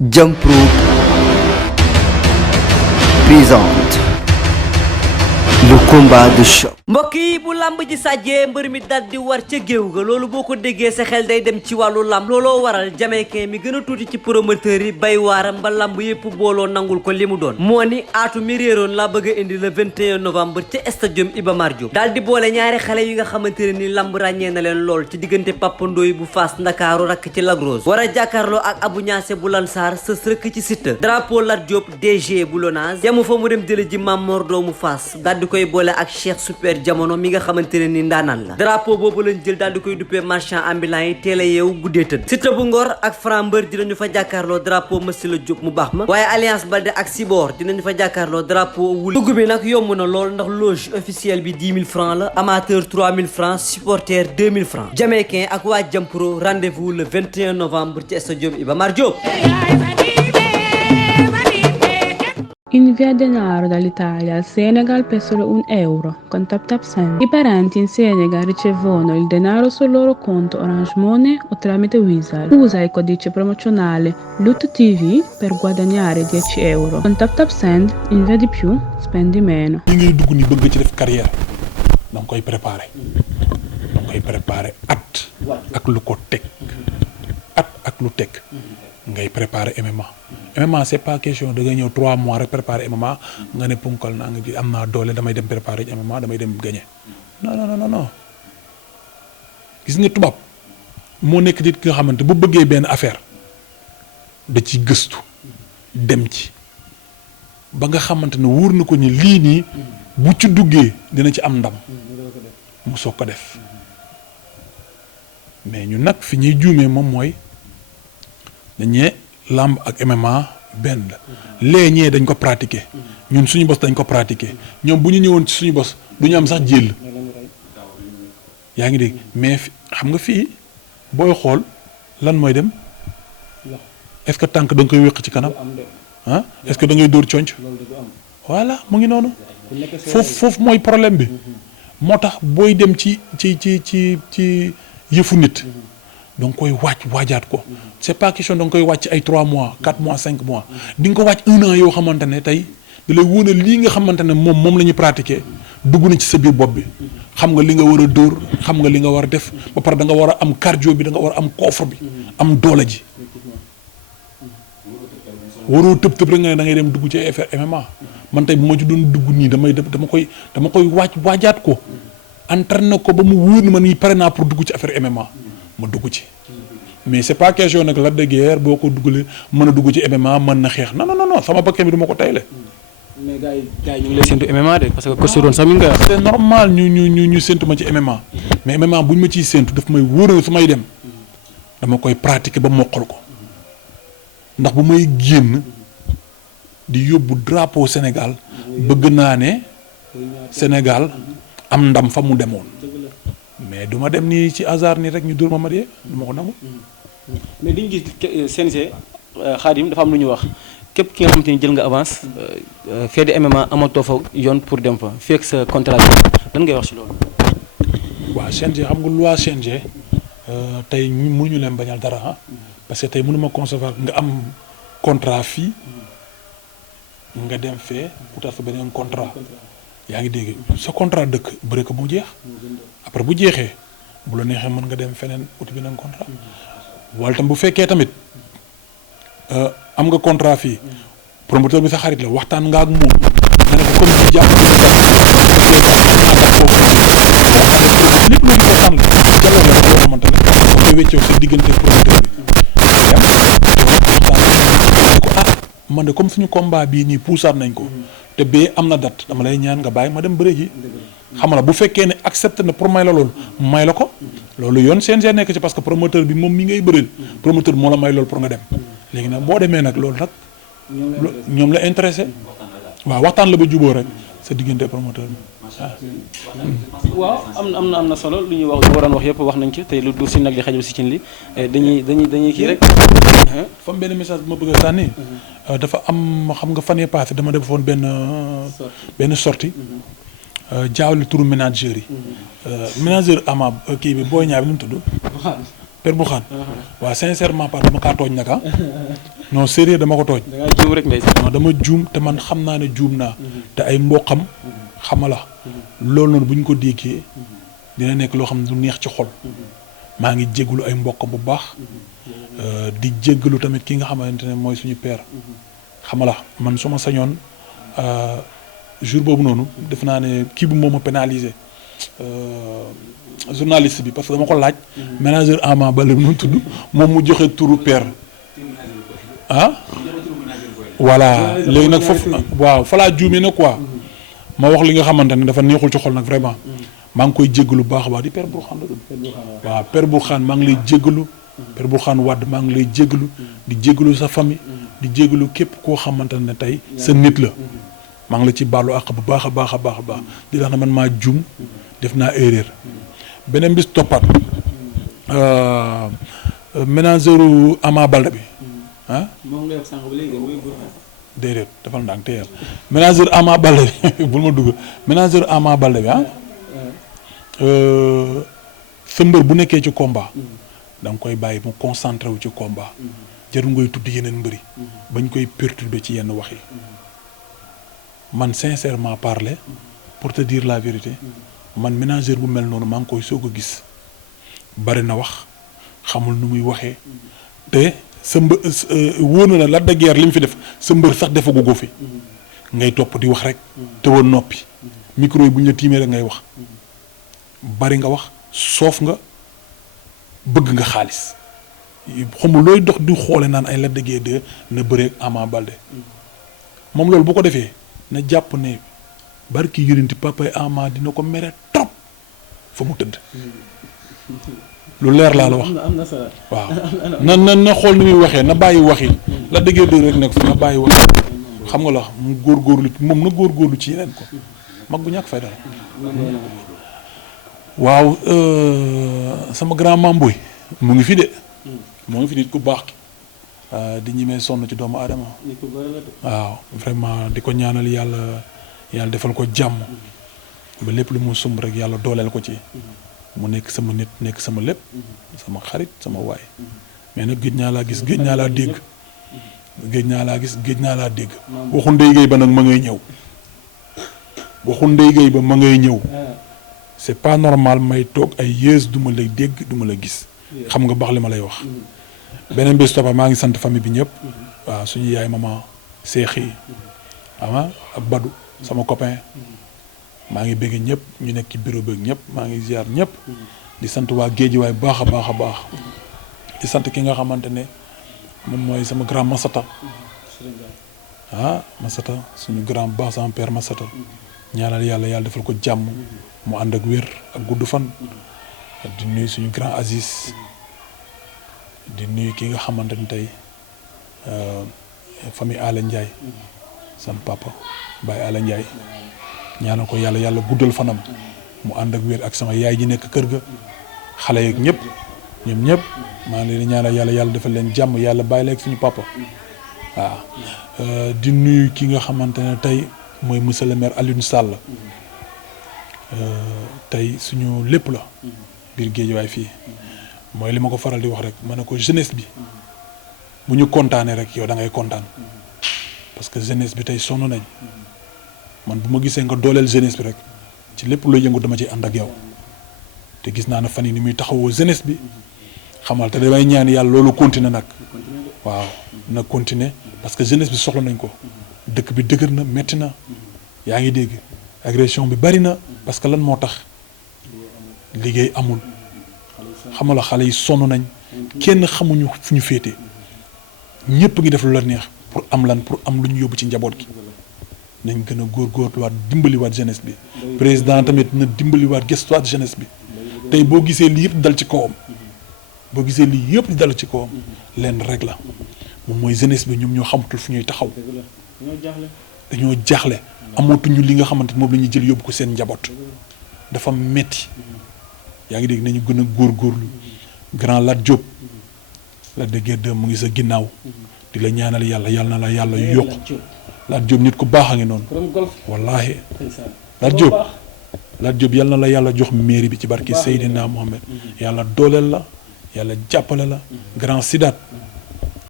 Jampro présente le combat de choc. mbokk yi bu lamb ji sàjjee mbër mi dal di war ca géew ga loolu boo ko déggee sa xel day dem ci wàllu lamb looloo waral jamaïcain mi gën a tuuti ci promoteur yi bay waaram ba lamb yépp booloo nangul ko li mu doon moo ni aatu mi réeroon laa bëgg a indi le 21 novembre ca stadium Iba Mar Diop daal di boole ñaari xale yi nga xamante ne ni lamb ràññee na leen lool ci diggante Papa Ndoye bu Fass Ndakaaru rakk ci Lac Rose war a jàkkaarloo ak Abou Niasse bu Lansar sës rëkk ci Siteu drapeau Lat Diop DG bu Lonase yamu fa mu dem jële ji Mamor doomu Fass daal di koy boole ak Cheikh Super Jamono mi nga xamante ne ni ndaanaan la drapeau boobu lañ jël daal di koy duppee marchand ambulant yi teel a yeewu guddee tëdd Siteu bu Ngor ak Franc Mbeur dinañu fa jàkkaarloo drapeau Massila Diop mu baax ma waaye Alliance Baldé ak Sibor dinañu fa jàkkaarloo drapeau wul dugg bi nag yomb na lool ndax loge officielle bi 10 000 francs la amateur 3 000 francs supporter 2 000 francs jamaïcain ak waa Jampro rendez-vous le 21 novembre ci stadium Iba Mar Diop. Invia denaro dall'Italia al Senegal per solo €1 con TapTapSend. I parenti in Senegal ricevono il denaro sul loro conto Orange Money o tramite Wizall. Usa il codice promozionale LUTTV per guadagnare €10. Con TapTapSend invia di più, spendi meno. li ngay dugg ni bëgg ci def carrière da nga koy préparer at ak lu ko teg at ak lu teg ngay préparer MMA c'est pas question da nga ñëw 3 mois rek préparer MMA nga ne punkal naa nga ji am naa doole damay dem préparer MMA damay dem gagner non gis nga tubaab moo nekk nit ki nga xamante bu bëggee benn affaire da ci gëstu dem ci ba nga xamante ne wóor na ko ni lii nii bu ci duggee dina ci am ndam mu soog ko def mais ñu nag fi ñuy juumee moom mooy dañee lamb ak MMA benn la lee ñee dañ ko pratiquer ñun suñu bos dañ ko pratiquer ñoom bu ñu ñëwoon ci suñu bos du ñu am sax jël yaa ngi dégg mais xam nga fii booy xool lan mooy dem est-ce que tànk da nga koy wéq ci kanam ah est-ce que da ngay dóor conc voilà mu ngi noonu foofu mooy problème bi moo tax booy dem ci yëfu nit donc koy waajaat ko c'est pas question da nga koy wàcc ay 3 mois 4 mois 5 mois di nga ko wàcc 1 an yoo xamante ne tey da lay wóone lii nga xamante ne moom la ñu pratiquer dugg na ci sa biir bopp bi xam nga li nga war a dóor xam nga li nga war a def ba pare da nga war a am cardio bi da nga war a am coffre bi am doole ji waroo tëb rek nga ne da ngay dem dugg ci affaire MMA man tey bu ma ci doon dugg nii dama koy waajaat ko entraîné ko ba mu wóor na ma ni pare naa pour dugg ci affaire MMA ma dugg ci mais c'est pas question nag Lac de Guiers boo ko duggalee mën a dugg ci MMA mën na xeex non sama bakkan bi du ma ko tayle. mais gars yi ñu ngi lay séntu MMA de parce que coach doon sax mi ngi koy wax. c'est normal ñu séntu ma ci MMA mais MMA bu ñu ma ciy séntu daf may wóor na su may dem dama koy pratiquer ba mokkal ko ndax bu may génn di yóbbu drapeau Sénégal bëgg naa ne Sénégal am ndam fa mu demoon. mais du ma dem nii ci hasard nii rek ñu dóor ma dee du ma ko nangu. mais dañu gis CNG Khadim dafa am lu ñu wax képp ki nga xamante ni jël nga avance fee de MMA amatoo fa yoon pour dem fa fekk sa contrat bi lan ngay wax ci loolu. waaw CNG xam nga loi CNG tey mënuñu leen bañal dara parce que tey mënuma concevoir nga am contrat fii nga dem fee utaat fa beneen contrat yaa ngi dégg sa contrat dëkk bëre ko bu jeex. après bu jeexee bu la neexee mën nga dem feneen uti beneen contrat wala tam bu fekkee tamit am nga contrat fii promoteur bi sa xarit la waxtaan nga ak moom nga ne ko comme ci jàpp lépp loolu waxtaan la jàllale la loo xamante ne da koy wéccoo sa diggante promoteur bi yam ne ko man de comme suñu combat bii nii puusaat nañ ko te bee am na date dama lay ñaan nga bàyyi ma dem bëre ji xam la bu fekkee ne accepté na pour may la loolu may la ko loolu yoon CNG nekk ci parce que promoteur bi moom mi ngay bëreel promoteur moo la may loolu pour nga dem léegi nag boo demee nag loolu nag ñoom la intéressé waaw waxtaan la ba juboo rek sa diggante promoteur bi waaw am na solo lu ñuy wax lu waroon wax yëpp wax nañ ci tey lu dur si nag li xajul si cin li dañuy kii rek. fa am benn message bu ma bëgg a sànni dafa am xam nga fan yii passé dama defoon benn sortie jaawle turu ménageur yi. ménageur ama kii bi booy ñaar bi nu mu tudd. Père Bourkhane. waaw sincèrement par dama kaa tooñ naka non sérieux dama ko tooñ. da ngaa juum rek ndeysaan. non dama juum te man xam naa ne juum naa. te ay mboqam. xamala loolu noonu bu ñu ko déggee. dina nekk loo xam ne du neex ci xol. maa ngi jégalu ay mboqam bu baax. di jégalu tamit ki nga xamante ne mooy suñu père. xamala man su ma sañoon jour boobu noonu def naa ne kii bu moom a pénalisé journaliste bi parce que dama ko laaj. manager Ama Baldé nu mu tudd moom mu joxe turu père. ah voilà léegi nag foofu waaw fa laa juumee na quoi. ma wax li nga xamante ne dafa neexul ci xol nag vraiment. maa ngi koy jéggalu baax a baax di père Bourkhane la. waaw père Bourkhane maa ngi lay jéggalu. père Bourkhane Wade maa ngi lay jéggalu. di jéggalu sa famille. di jéggalu képp koo xamante ne tey sa nit la. maa ngi la ci baalu àq bu baax a baax a baax a baax di tax na man maa juum def naa erreur. beneen bis toppaat ménageru Ama Baldé bi ah. moom ngay wax sànq ba léegi déedéet dafal ndànk te yàlla ménageru Ama Baldé bi bul ma dugg ménageru Ama Baldé bi ah. sa mbër bu nekkee ci combat. da nga koy bàyyi mu concentré wu ci combat. jarul ngay tudd yeneen mbëri. bañ koy perturber ci yenn wax yi. man sincèrement parler pour te dire la vérité. man ménageur bu mel noonu maa ngi koy soog a gis bari na wax xamul nu muy waxee te sa mbë wóor na la Lac de Guiers li mu fi def sa mbër sax defagu ko fi ngay topp di wax rek te woon noppi micro yi bu ñu la tiimee rek ngay wax bari nga wax soof nga bëgg nga xaalis xamul looy dox di xoole naan ay Lac de Guiers 2 na bëreeg Ama Baldé moom loolu bu ko defee na jàpp ne barki yërinti papay Ama dina ko mere trop fa mu tëdd lu leer laa la wax waaw na xool ni muy waxee na bàyyi waxi la déggee dëgg rek nekk fi na bàyyi waxi xam nga la wax mu góorgóorlu moom na góorgóorlu ci yeneen ko mag bu ñàkk fay dara waaw sama grand mamboy mu ngi fi de mu ngi fi nit ku baax ki di ñimee sonn ci doomu aadama waaw vraiment di ko ñaanal yàlla defal ko jàmm ba lépp lu mu sumb rek yàlla dooleel ko ci mu nekk sama nit nekk sama lépp sama xarit sama waay mais nag géej naa laa gis géej naa laa dégg géej naa laa gis géej naa laa dégg waxu Ndeye Gueye ba nag ma ngay ñëw waxu Ndeye Gueye ba ma ngay ñëw c'est pas normal may toog ay yées du ma la dégg du ma la gis xam nga baax li ma lay wax beneen bés toppa maa ngi sant famille bi ñëpp waaw suñu yaay maman seexi ama ak Badou sama copain maa ngi bëgg ñëpp ñu nekk ci bureau beeg ñëpp maa ngi ziar ñëpp di sant waa Géejawaay baax a baax a baax di sant ki nga xamante ne moom mooy sama grand Masata Masata suñu grand baax sama père Masata ñaanal yàlla defal ko jàmm mu ànd ak wér ak gudd fan di nuyu suñu grand Aziz di nuyu ki nga xamante ne tey famille Ala Ndiaye sama papa Baye Ala Ndiaye ñaanal ko yàlla guddal fanam mu ànd ak wér ak sama yaay ji nekk kër ga xale yeeg ñëpp ñoom ñëpp maa ngi leen di ñaanal yàlla defal leen jàmm yàlla bàyyi la ak suñu papa waaw di nuyu ki nga xamante ne tey mooy monsieur le maire Alioune Sall tey suñu lépp la biir Géejawaay fii mooy li ma ko faral di wax rek ma ne ko jeunesse bi bu ñu kontaanee rek yow da ngay kontaan parce que jeunesse bi tey sonn nañ man bu ma gisee nga dooleel jeunesse bi rek ci lépp looy yëngu dama ci ànd ak yow te gis naa ne fan yi ni muy taxawoo jeunesse bi xamal te damay ñaan yàlla loolu continuer nag waaw na continuer parce que jeunesse bi soxla nañ ko dëkk bi dëgër na metti na yaa ngi dégg agression bi bari na parce que lan moo tax liggéey amul xamala xale yi sonn nañ kenn xamuñu fu ñu féete ñëpp ngi def lu la neex pour am lu ñu yóbbu ci njaboot gi nañ gën a góorgóorluwaat dimbaliwaat jeunesse bi président tamit na dimbaliwaat gestuwaat jeunesse bi tey boo gisee lii yëpp dal ci kawam di dal ci kawam leen rek la moom mooy jeunesse bi ñoom ñoo xamatul fu ñuy taxaw dañoo jaaxle amatuñu li nga xamante moom la ñuy jël yóbbu ko seen njaboot dafa metti yaa ngi dégg nañu gën a góorgóorlu grand Lat Diop Lac de Guiers 2 mu ngi sa ginnaaw di la ñaanal yàlla na la yàlla yokk Lat Diop nit ku baax a ngi noonu wallaahi Lat Diop yal na la yàlla jox mairie bi ci barki Seydina Mohamed yàlla dooleel la yàlla jàppale la grand Sidaat